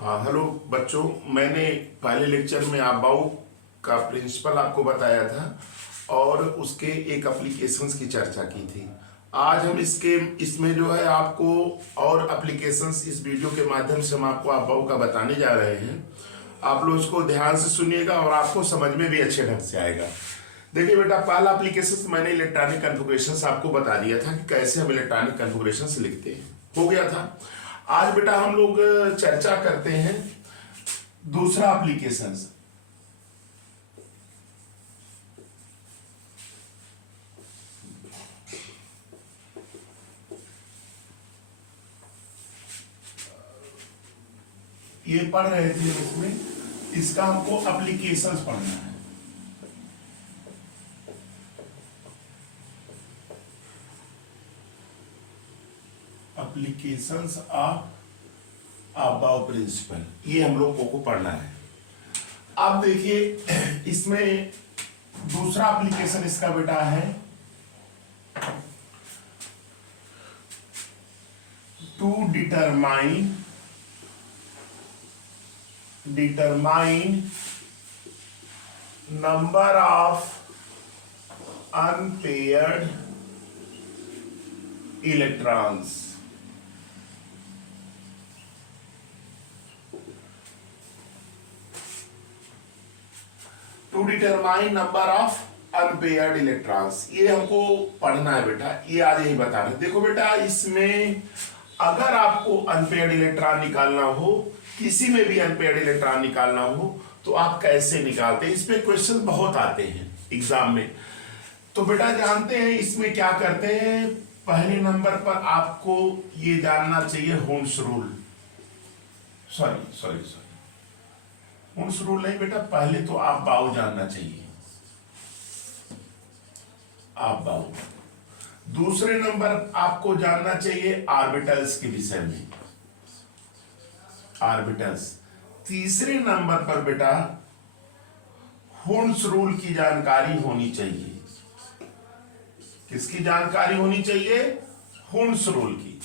हाँ, हेलो बच्चों। मैंने पहले लेक्चर में आबाऊ का प्रिंसिपल आपको बताया था और उसके एक एप्लीकेशंस की चर्चा की थी। आज हम इसमें जो है आपको और एप्लीकेशंस इस वीडियो के माध्यम से हम आपको आबाऊ का बताने जा रहे हैं। आप लोग इसको ध्यान से सुनिएगा और आपको समझ में भी अच्छे ढंग से आएगा। देखिए बेटा, पहला एप्लीकेशन मैंने इलेक्ट्रॉनिक कॉन्फ़िगरेशंस आपको बता दिया था कि कैसे हम इलेक्ट्रॉनिक कॉन्फ़िगरेशंस लिखते हैं, हो गया था। आज बेटा हम लोग चर्चा करते हैं दूसरा एप्लीकेशन। ये पढ़ रहे थे इसमें, इसका हमको एप्लीकेशंस पढ़ना है। एप्लीकेशंस ऑफ आबाऊ प्रिंसिपल, ये हम लोगों को पढ़ना है। अब देखिए इसमें दूसरा एप्लीकेशन इसका बेटा है to determine number of unpaired electrons. To determine number of unpaired electrons, ये हमको पढ़ना है बेटा। ये आज यही बताना है। देखो बेटा, इसमें अगर आपको अनपेयर्ड इलेक्ट्रॉन निकालना हो, किसी में भी अनपेयर्ड इलेक्ट्रॉन निकालना हो, तो आप कैसे निकालते हैं। इस पे क्वेश्चन बहुत आते हैं एग्जाम में। तो बेटा जानते हैं इसमें क्या करते हैं। पहले नंबर पर आपको ये जानना चाहिए Hund's rule. Sorry Hund's rule नहीं बेटा, पहले तो आप बाउ जानना चाहिए, आप बाउ। दूसरे नंबर आपको जानना चाहिए ऑर्बिटल्स के विषय में, ऑर्बिटल्स। तीसरे नंबर पर बेटा होम्स रूल की जानकारी होनी चाहिए। किसकी जानकारी होनी चाहिए? होम्स रूल की।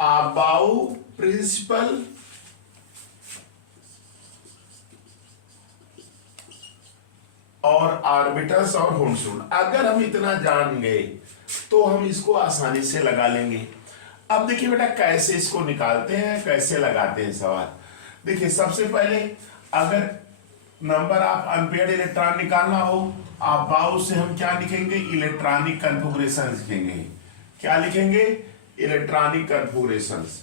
आबाऊ प्रिंसिपल और ऑर्बिटल्स और होम्स रूल, अगर हम इतना जान गए तो हम इसको आसानी से लगा लेंगे। अब देखिए बेटा कैसे इसको निकालते हैं, कैसे लगाते हैं सवाल। देखिए सबसे पहले अगर नंबर ऑफ अनपेयर्ड इलेक्ट्रॉन निकालना हो, आप बाउ से हम क्या लिखेंगे? इलेक्ट्रॉनिक कॉन्फ़िगरेशन लिखेंगे। क्या लिखेंगे? Electronic configurations.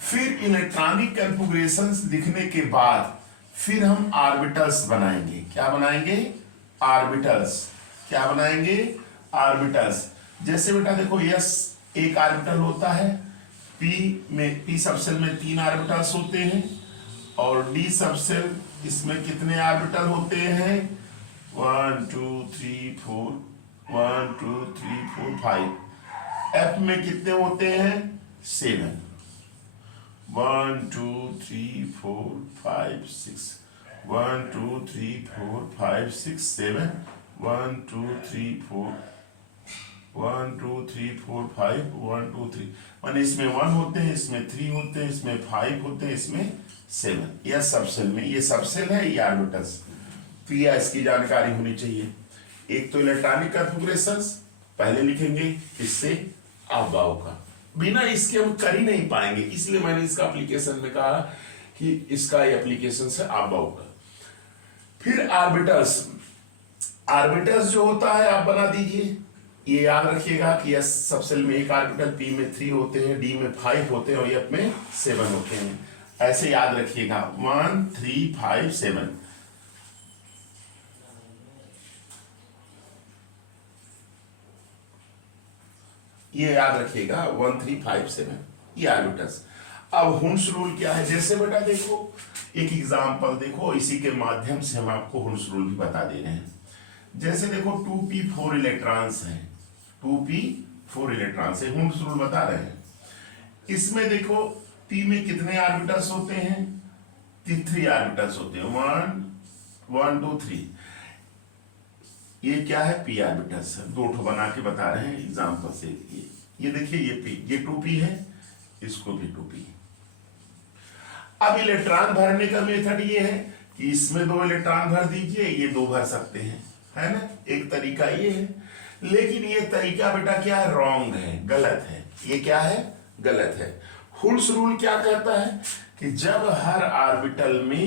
फिर इलेक्ट्रॉनिक कॉन्फ़िगरेशंस लिखने के बाद फिर हम ऑर्बिटल्स बनाएंगे। क्या बनाएंगे? ऑर्बिटल्स। क्या बनाएंगे? ऑर्बिटल्स। जैसे बेटा देखो, यस एक ऑर्बिटल होता है, पी सबसेल में 3 ऑर्बिटल्स होते हैं, और डी सबसेल इसमें कितने ऑर्बिटल होते हैं? 1 2 3 4 1 2 3 4 5। एफ में कितने होते हैं? 7। 1 2 3 4 5 6 1 2 3 4 5 6 7 1 2 3 4 1 2 3 4 5 1 2 3 मान इसमें 1 होते हैं, इसमें 3 होते हैं, इसमें 5 होते हैं, इसमें 7। यह सबसेल में, ये सबसेल है, ये ऑर्बिटल्स। तो यह इसकी जानकारी होनी चाहिए। एक तो इलेक्ट्रॉनिक कॉन्फ़िगरेशंस पहले लिखेंगे, इससे आबाऊ का। बिना इसके हम कर ही नहीं पाएंगे, इसलिए मैंने इसका एप्लीकेशन में कहा कि इसका एप्लीकेशन है आबाऊ का। फिर ऑर्बिटल्स। ऑर्बिटल्स जो होता है आप बना दीजिए। ये याद रखिएगा कि एस सबसेल में एक ऑर्बिटल, पी में 3 होते हैं, डी में 5 होते हैं और एफ में 7 होते हैं। ऐसे याद रखिएगा 1 3 5 7। ये याद रखिएगा 1 3 5 7, ये ऑर्बिटल्स। अब होम्स रूल क्या है? जैसे बेटा देखो एक एग्जांपल देखो, इसी के माध्यम से हम आपको होम्स रूल भी बता दे रहे हैं। जैसे देखो 2p4 इलेक्ट्रॉन्स हैं, 2p4 इलेक्ट्रॉन्स है, होम्स रूल बता रहे हैं। इसमें देखो p में कितने ऑर्बिटल्स होते हैं? 3 ऑर्बिटल्स होते हैं, 1 2 3। ये क्या है? p ऑर्बिटल्स है। 2 ठो बना के बता रहे हैं एग्जांपल से। ये देखिए ये p, ये 2p है, इसको भी 2p। अब इलेक्ट्रॉन भरने का मेथड ये है कि इसमें 2 इलेक्ट्रॉन भर दीजिए, ये 2 भर सकते हैं, है ना, एक तरीका ये है। लेकिन ये तरीका बेटा क्या है, रॉन्ग है, गलत है। ये क्या है, गलत है। हुड्स रूल क्या कहता है कि जब हर ऑर्बिटल में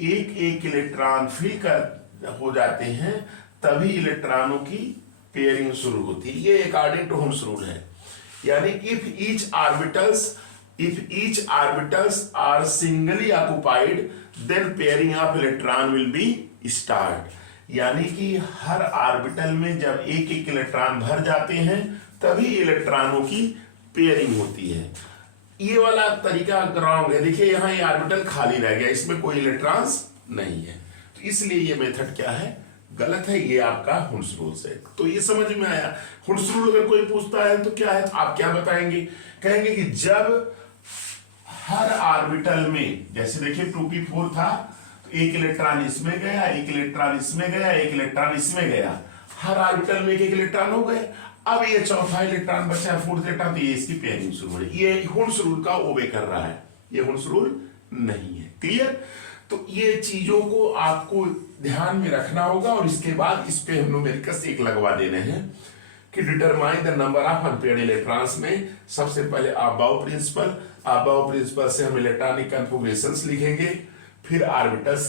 एक एक इलेक्ट्रॉन फिल कर हो जाते हैं तभी इलेक्ट्रॉनों की पेयरिंग शुरू होती है। ये अकॉर्डिंग टू हुड्स रूल है। यानी if each orbitals are singly occupied then pairing of electron will be start। यानी कि हर ऑर्बिटल में जब एक एक इलेक्ट्रॉन भर जाते हैं तभी इलेक्ट्रॉनों की पेयरिंग होती है। ये वाला तरीका रॉन्ग है। देखिए यहाँ ये ऑर्बिटल खाली रह गया, इसमें कोई इलेक्ट्रॉन्स नहीं है, तो इसलिए ये मेथड क्या है, गलत है। ये आपका हुड्स रूल है। तो ये समझ में आया। हुड्स रूल अगर कोई पूछता है तो क्या है, आप क्या बताएंगे, कहेंगे कि जब हर ऑर्बिटल में, जैसे देखिए 2p4 था तो एक इलेक्ट्रॉन इसमें गया, एक इलेक्ट्रॉन इसमें गया, एक इलेक्ट्रॉन इसमें गया, हर ऑर्बिटल में एक एक इलेक्ट्रॉन हो गए। अब ये चौथा इलेक्ट्रॉन बचा है, 4th इलेक्ट्रॉन, तो ये इसकी पेयरिंग शुरू हो रही है। ये हुड्स रूल का ओबे कर रहा है, ये हुड्स रूल नहीं है। क्लियर। तो ये चीजों को आपको ध्यान में रखना होगा और इसके बाद इस पे हम न्यूमेरिकल्स एक लगवा देने हैं कि determine the number of unpaired electrons में सबसे पहले अबाव प्रिंसिपल से हम इलेक्ट्रॉनिक कन्फिगरेशंस लिखेंगे, फिर ऑर्बिटल्स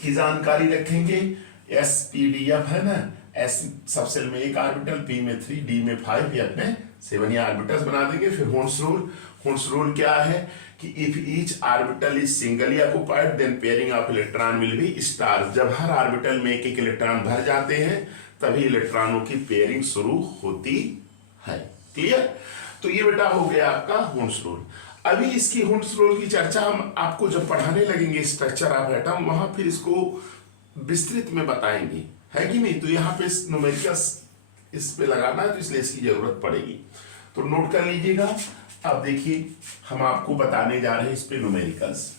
की जानकारी रखेंगे। SPDF है ना, S सबसेल में 1 ऑर्बिटल, P में 3, D में 5, F में 7, ये ऑर्बिटल्स बना देंगे। फिर हुड्स रूल क्या है कि if each orbital is singly occupied then pairing of electron will be start. जब हर ऑर्बिटल में एक एक इलेक्ट्रॉन भर जाते हैं तभी इलेक्ट्रॉनों की पेयरिंग शुरू होती है। क्लियर। तो ये बेटा हो गया आपका हुड्स रूल। अभी इसकी हुड्स रूल की चर्चा हम आपको जब पढ़ाने लगेंगे स्ट्रक्चर ऑफ एटम, वहां फिर इसको विस्तृत में बताएंगे, है कि नहीं। तो यहाँ पे न्यूमेरिकल्स इस पे लगाना है, तो इसलिए इसकी जरूरत पड़ेगी, तो नोट कर लीजिएगा। अब देखिए हम आपको बताने जा रहे हैं इस पे न्यूमेरिकल्स।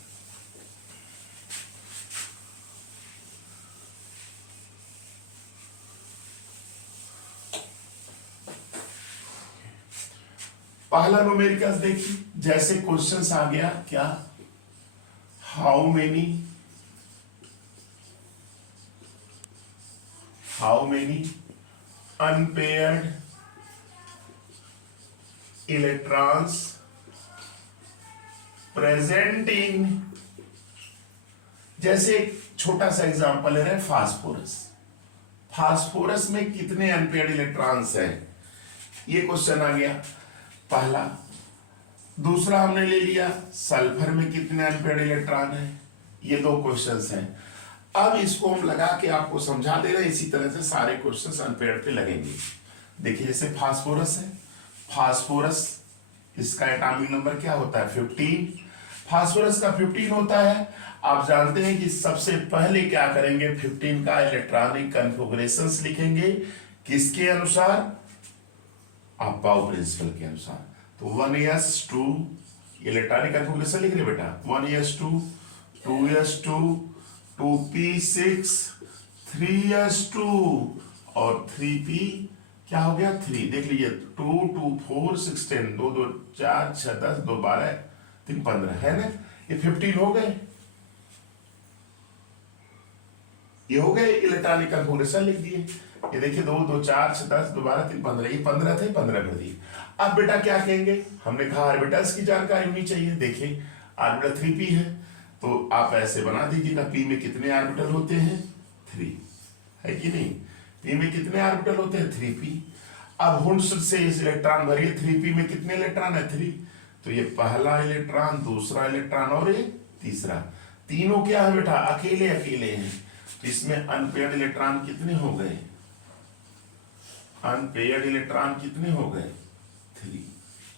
पहला न्यूमेरिकल्स देखिए, जैसे क्वेश्चंस आ गया क्या, how many unpaired electrons present in, जैसे एक छोटा सा एग्जांपल ले रहे हैं फास्फोरस में कितने अनपेयर्ड इलेक्ट्रॉन्स हैं, ये क्वेश्चन आ गया पहला। दूसरा हमने ले लिया सल्फर में कितने अनपेयर्ड इलेक्ट्रॉन हैं, ये 2 क्वेश्चंस हैं। अब इसको हम लगा के आपको समझा दे रहे हैं, इसी तरह से सारे क्वेश्चंस अनपेयर्ड पे लगेंगे। देखिए जैसे फास्फोरस है, फास्फोरस इसका एटॉमिक नंबर क्या होता है 15, फास्फोरस का 15 होता है। आप जानते हैं कि सबसे पहले क्या करेंगे, 15 का इलेक्ट्रॉनिक कन्फिगरेशंस लिखेंगे, किसके अनुसार, अबाव प्रिंसिपल के अनुसार। तो 1s2 इलेक्ट्रॉनिक कन्फिगरेशन लिख रहे बेटा, 1s2 2s2 2p6 3s2 और 3p क्या हो गया 3। देख लीजिए 2 2 4 6 10, 2 2 4 6 10 2 12 3 15 है ना, ये 15 हो गए, ये हो गए इलेक्ट्रॉनिक कन्फिगरेशन लिख दिए। ये देखिए 2 2 4 6 10 2 12 3 15, ये 15 थे, 15 कर दिए। अब बेटा क्या कहेंगे, हमने कहा ऑर्बिटल्स की जानकारी होनी चाहिए। देखिए ऑर्बिटल 3p है, तो आप ऐसे बना दीजिएगा, p में कितने ऑर्बिटल होते हैं 3, है कि नहीं, p में कितने ऑर्बिटल होते हैं 3p। अब हुड्स से इस इलेक्ट्रॉन भरिए, 3p में कितने इलेक्ट्रॉन है 3, तो ये पहला इलेक्ट्रॉन, दूसरा इलेक्ट्रॉन और ये तीसरा, तीनों क्या है बेटा अकेले हैं। तो इसमें अनपेयर्ड इलेक्ट्रॉन कितने हो गए, अनपेयर्ड इलेक्ट्रॉन कितने हो गए 3,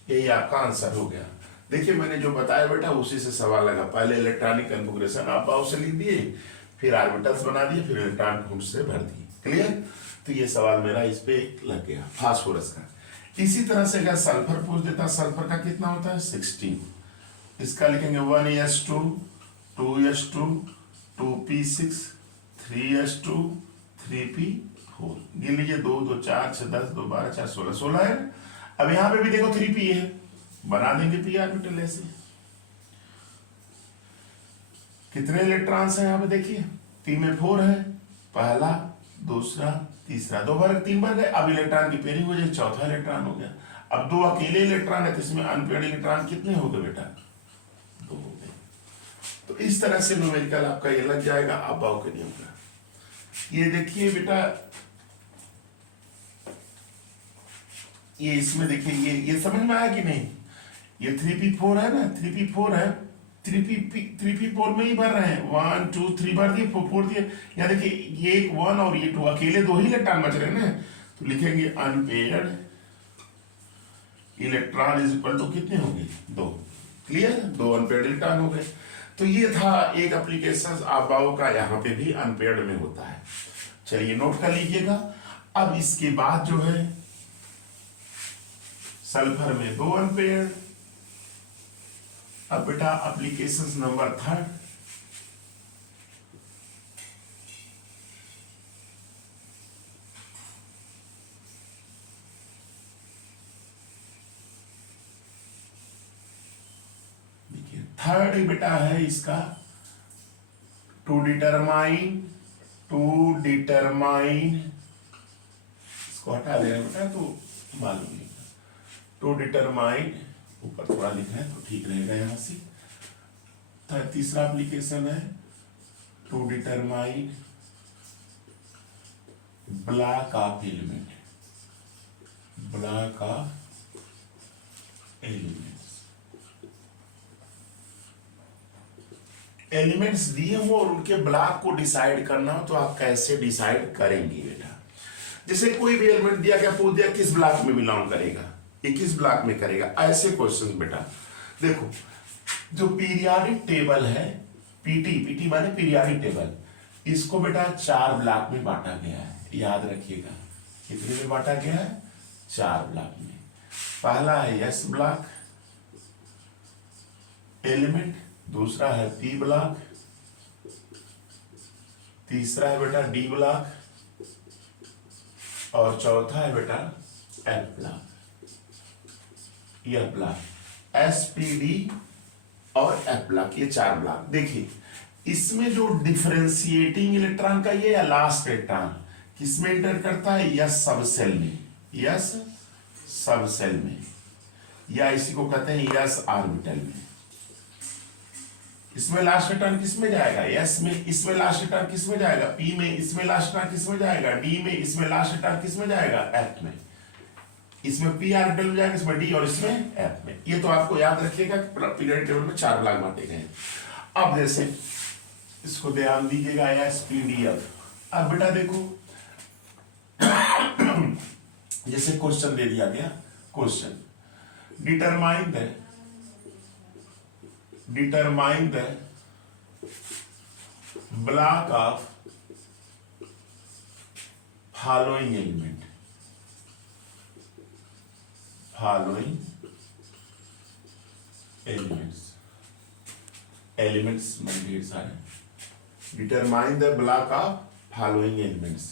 यही आपका आंसर हो गया। देखिए मैंने जो बताया बेटा उसी से सवाल लगा, पहले इलेक्ट्रॉनिक कन्फिगरेशन आप बाव से लिख दिए, फिर ऑर्बिटल्स बना दिए, फिर इलेक्ट्रॉन हुड्स से भर दिए। क्लियर। तो ये सवाल मेरा इस पे लग गया फास्फोरस का। इसी तरह से अगर सल्फर पूछ देता, सल्फर का कितना होता है 16, इसका लिखेंगे 1s2 2s2 2p6 3s2 3p4, गिन लीजिए 2 2 4 6 10 2 12 4 16 16 है। अब यहाँ पे भी देखो 3p है, बना देंगे p ऑर्बिटल ऐसे, कितने इलेक्ट्रॉन्स हैं यहाँ पे देखिए, पी में 4 है, पहला, दूसरा, तीसरा, 2 बार 3 बार गए। अब इलेक्ट्रॉन की पेयरिंग हो जाए, चौथा इलेक्ट्रॉन हो गया। अब 2 अकेले इलेक्ट्रॉन है तो इसमें अनपेयर्ड इलेक्ट्रॉन कितने हो गए बेटा, 2 हो गए। तो इस तरह से न्यूमेरिकल आपका ये लग जाएगा अबाव के नियम का। ये देखिए बेटा, ये इसमें देखिए, ये समझ में आया कि नहीं, ये 3p4 है ना, 3p4 है, 3p4 में ही भर रहे हैं, 1 2 3 बार दिए, 4 दिए। यहाँ देखिए ये एक 1 और ये 2, अकेले 2 ही इलेक्ट्रॉन बच रहे हैं ना, तो लिखेंगे unpaired electron is equal to कितने होंगे, 2। क्लियर, 2 अनपेयर्ड इलेक्ट्रॉन हो गए। तो ये था एक एप्लीकेशन अबाव का, यहाँ पे भी अनपेयर्ड में होता है। चलिए नोट कर लीजिएगा। अब इसके बाद जो है सल्फर में 2 अनपेयर्ड। अब बेटा एप्लीकेशन नंबर 3, देखिए थर्ड बेटा है इसका, टू डिटरमाइन, इसको हटा देना बेटा तो मालूम नहीं, टू डिटरमाइन, ऊपर थोड़ा लिखा है तो ठीक रहेगा यहां से। तीसरा एप्लीकेशन है to determine block of element, block of elements दिए हो और उनके ब्लॉक को डिसाइड करना हो तो आप कैसे डिसाइड करेंगे बेटा। जैसे कोई भी एलिमेंट दिया गया, पूछ दिया किस ब्लॉक में बिलोंग करेगा, ये किस ब्लॉक में करेगा, ऐसे क्वेश्चन बेटा। देखो जो पीरियाडिक टेबल है, पीटी माने पीरियाडिक टेबल, इसको बेटा 4 ब्लॉक में बांटा गया है, याद रखिएगा। कितने में बांटा गया है, 4 ब्लॉक में। पहला है एस ब्लॉक एलिमेंट, दूसरा है पी ब्लॉक, तीसरा है बेटा डी ब्लॉक, और चौथा है बेटा एफ ब्लॉक। यह ब्लॉक एस पी डी और एफ ब्लॉक, ये 4 ब्लॉक। देखिए इसमें जो डिफरेंशिएटिंग इलेक्ट्रॉन का ये है लास्ट इलेक्ट्रॉन, किसमें एंटर करता है, यस सब सेल में, यस सब सेल में, या इसी को कहते हैं यस ऑर्बिटल में। इसमें लास्ट इलेक्ट्रॉन किसमें जाएगा, एस में, इसमें लास्ट इलेक्ट्रॉन किसमें जाएगा, पी में, इसमें लास्ट इलेक्ट्रॉन किसमें जाएगा, डी में, इसमें लास्ट इलेक्ट्रॉन किसमें जाएगा, एफ में, इसमें पी ऑर्बिटल में जाएगा, इसमें डी और इसमें एफ में। ये तो आपको याद रखिएगा पीरियोडिक टेबल में 4 ब्लॉक बांटे गए। अब जैसे इसको ध्यान दीजिएगा, एस पी डी एफ। अब बेटा देखो जैसे क्वेश्चन दे दिया गया, question determine the block of following element, elements में ढेर सारे। Determine the block of following elements,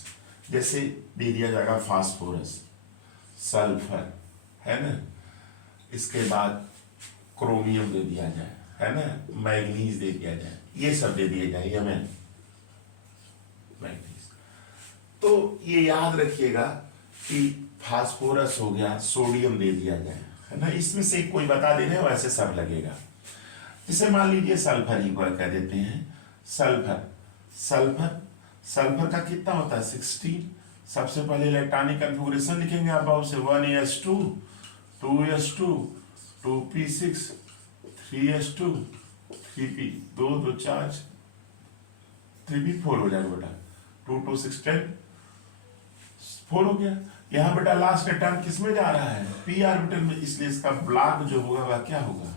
जैसे दे दिया जाएगा फास्फोरस, सल्फर है ना, इसके बाद क्रोमियम दे दिया जाए, है ना, मैग्नीज दे दिया जाए, ये सब दे दिए जाए, यमन मैग्नीज। तो ये याद रखिएगा कि फास्फोरस हो गया, सोडियम दे दिया जाए, है ना, इसमें से कोई बता दे रहे हो, ऐसे सब लगेगा। जैसे मान लीजिए सल्फर ही कह देते हैं, सल्फर का कितना होता है, 16। सबसे पहले इलेक्ट्रॉनिक कन्फिगरेशन लिखेंगे आप से, 1s2 2s2 2p6 3s2 3p 2 2 4 3p4 हो जाएगा बेटा, 2 2 6 10 4 हो गया। यहाँ बेटा लास्ट इलेक्ट्रॉन किस में जा रहा है, पी ऑर्बिटल में, इसलिए इसका ब्लॉक जो होगा वह क्या होगा,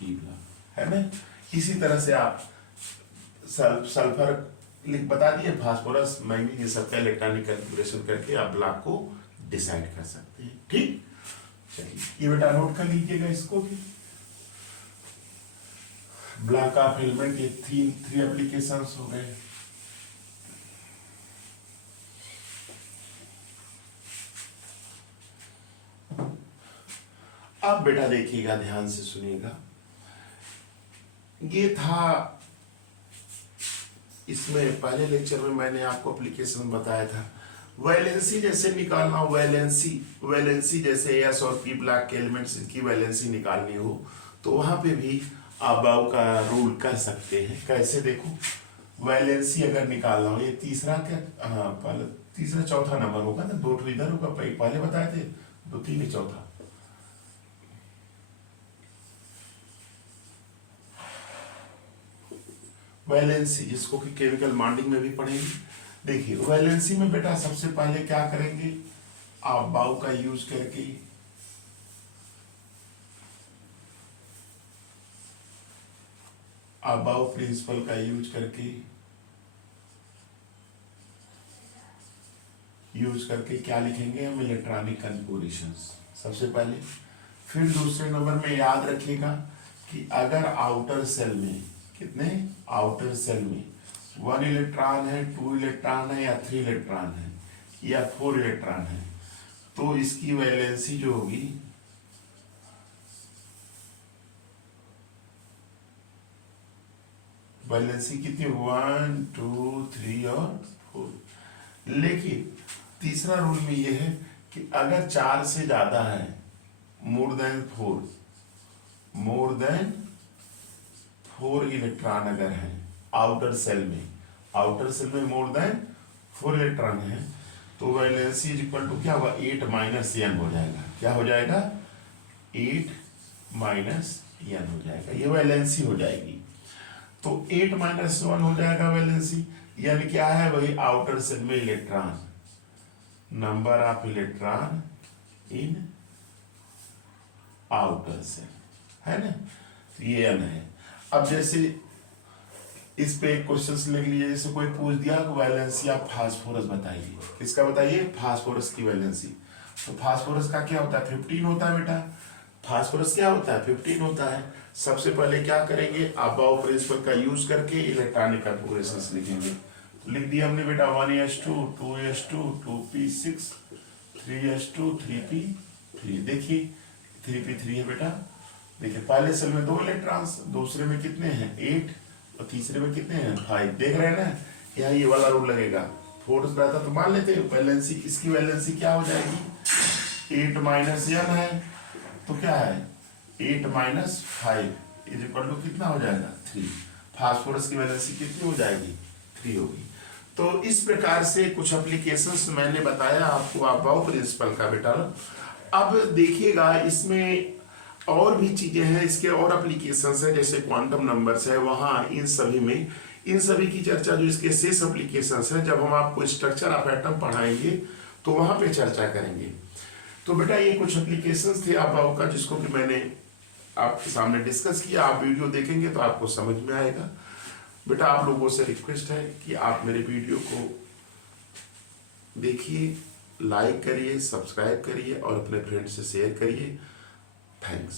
पी ब्लॉक, है ना। इसी तरह से आप सल्फर बता दिए, फास्फोरस, मैग्नीज, ये सबका इलेक्ट्रॉनिक कन्फिगरेशन करके आप ब्लॉक को डिसाइड कर सकते हैं। ठीक, चलिए ये बेटा नोट कर लीजिएगा इसको भी। ब्लॉक ऑफ एलिमेंट के 3 एप्लीकेशंस हो गए। अब बेटा देखिएगा, ध्यान से सुनिएगा, ये था इसमें पहले लेक्चर में मैंने आपको एप्लीकेशन बताया था। वैलेंसी जैसे निकालना, वैलेंसी जैसे एस और पी ब्लॉक के एलिमेंट्स इनकी वैलेंसी निकालनी हो तो वहां पे भी अबाव का रूल कर सकते हैं। कैसे देखो, वैलेंसी अगर निकालना हो, ये तीसरा क्या, हाँ पहले तीसरा चौथा नंबर होगा ना, दो तो इधर होगा, पहले बताए थे, दो तीन चौथा। वैलेंसी जिसको कि केमिकल बॉन्डिंग में भी पढ़ेंगे। देखिए वैलेंसी में बेटा सबसे पहले क्या करेंगे, अबाव का यूज करके अबाव प्रिंसिपल का यूज करके क्या लिखेंगे हम, इलेक्ट्रॉनिक कन्फिगरेशंस सबसे पहले। फिर दूसरे नंबर में याद रखिएगा कि अगर आउटर सेल में कितने, आउटर सेल में 1 इलेक्ट्रॉन है, 2 इलेक्ट्रॉन है या 3 इलेक्ट्रॉन है या 4 इलेक्ट्रॉन है, तो इसकी वैलेंसी जो होगी वैलेंसी कितनी, 1 2 3 और 4। लेकिन तीसरा रूल में यह है कि अगर 4 से ज्यादा है, मोर देन 4 इलेक्ट्रॉन अगर है आउटर सेल में मोर देन 4 इलेक्ट्रॉन है, तो वैलेंसी इज इक्वल टू क्या होगा, 8 माइनस n हो जाएगा। क्या हो जाएगा, 8 माइनस n हो जाएगा, ये वैलेंसी हो जाएगी। तो 8 माइनस 1 हो जाएगा वैलेंसी, यानी क्या है, वही आउटर सेल में electron, number of electron in outer shell, है ना, तो ये n है। अब जैसे इस पे एक क्वेश्चन लिख लीजिए, जैसे कोई पूछ दिया कि वैलेंसी ऑफ फास्फोरस बताइए, इसका बताइए फास्फोरस की वैलेंसी। तो फास्फोरस का क्या होता है, 15 होता है बेटा, फास्फोरस क्या होता है, 15 होता है। सबसे पहले क्या करेंगे, अबाव प्रिंसिपल का यूज करके इलेक्ट्रॉनिक कन्फिगरेशंस लिखेंगे। तो लिख दिया हमने बेटा 1s2 2s2 2p6 3s2 3p3। देखिए 3p3 है बेटा। देखिए पहले सेल में 2 इलेक्ट्रॉन्स, दूसरे में कितने हैं 8 और तीसरे में कितने हैं 5। देख रहे हैं ना, यहाँ ये वाला रूल लगेगा। 4 रहता तो मान लेते वैलेंसी, इसकी वैलेंसी क्या हो जाएगी, 8 माइनस n है तो क्या है 8 माइनस 5 इज इक्वल टू कितना हो जाएगा 3। फास्फोरस की वैलेंसी कितनी हो जाएगी 3 होगी। तो इस प्रकार से कुछ एप्लीकेशंस मैंने बताया आपको अबाव प्रिंसिपल का बेटा। अब देखिएगा इसमें और भी चीजें हैं, इसके और एप्लीकेशंस है, जैसे क्वांटम नंबर्स है, वहाँ इन सभी की चर्चा जो इसके शेष एप्लीकेशंस है, जब हम आपको स्ट्रक्चर ऑफ एटम पढ़ाएंगे तो वहां पे चर्चा करेंगे। तो बेटा ये कुछ एप्लीकेशंस थे अबाव का, जिसको कि मैंने आपके सामने डिस्कस किया। आप वीडियो देखेंगे तो आपको समझ में आएगा। बेटा आप लोगों से रिक्वेस्ट है कि आप मेरे वीडियो को देखिए, लाइक करिए, सब्सक्राइब करिए और अपने फ्रेंड से शेयर करिए। थैंक्स।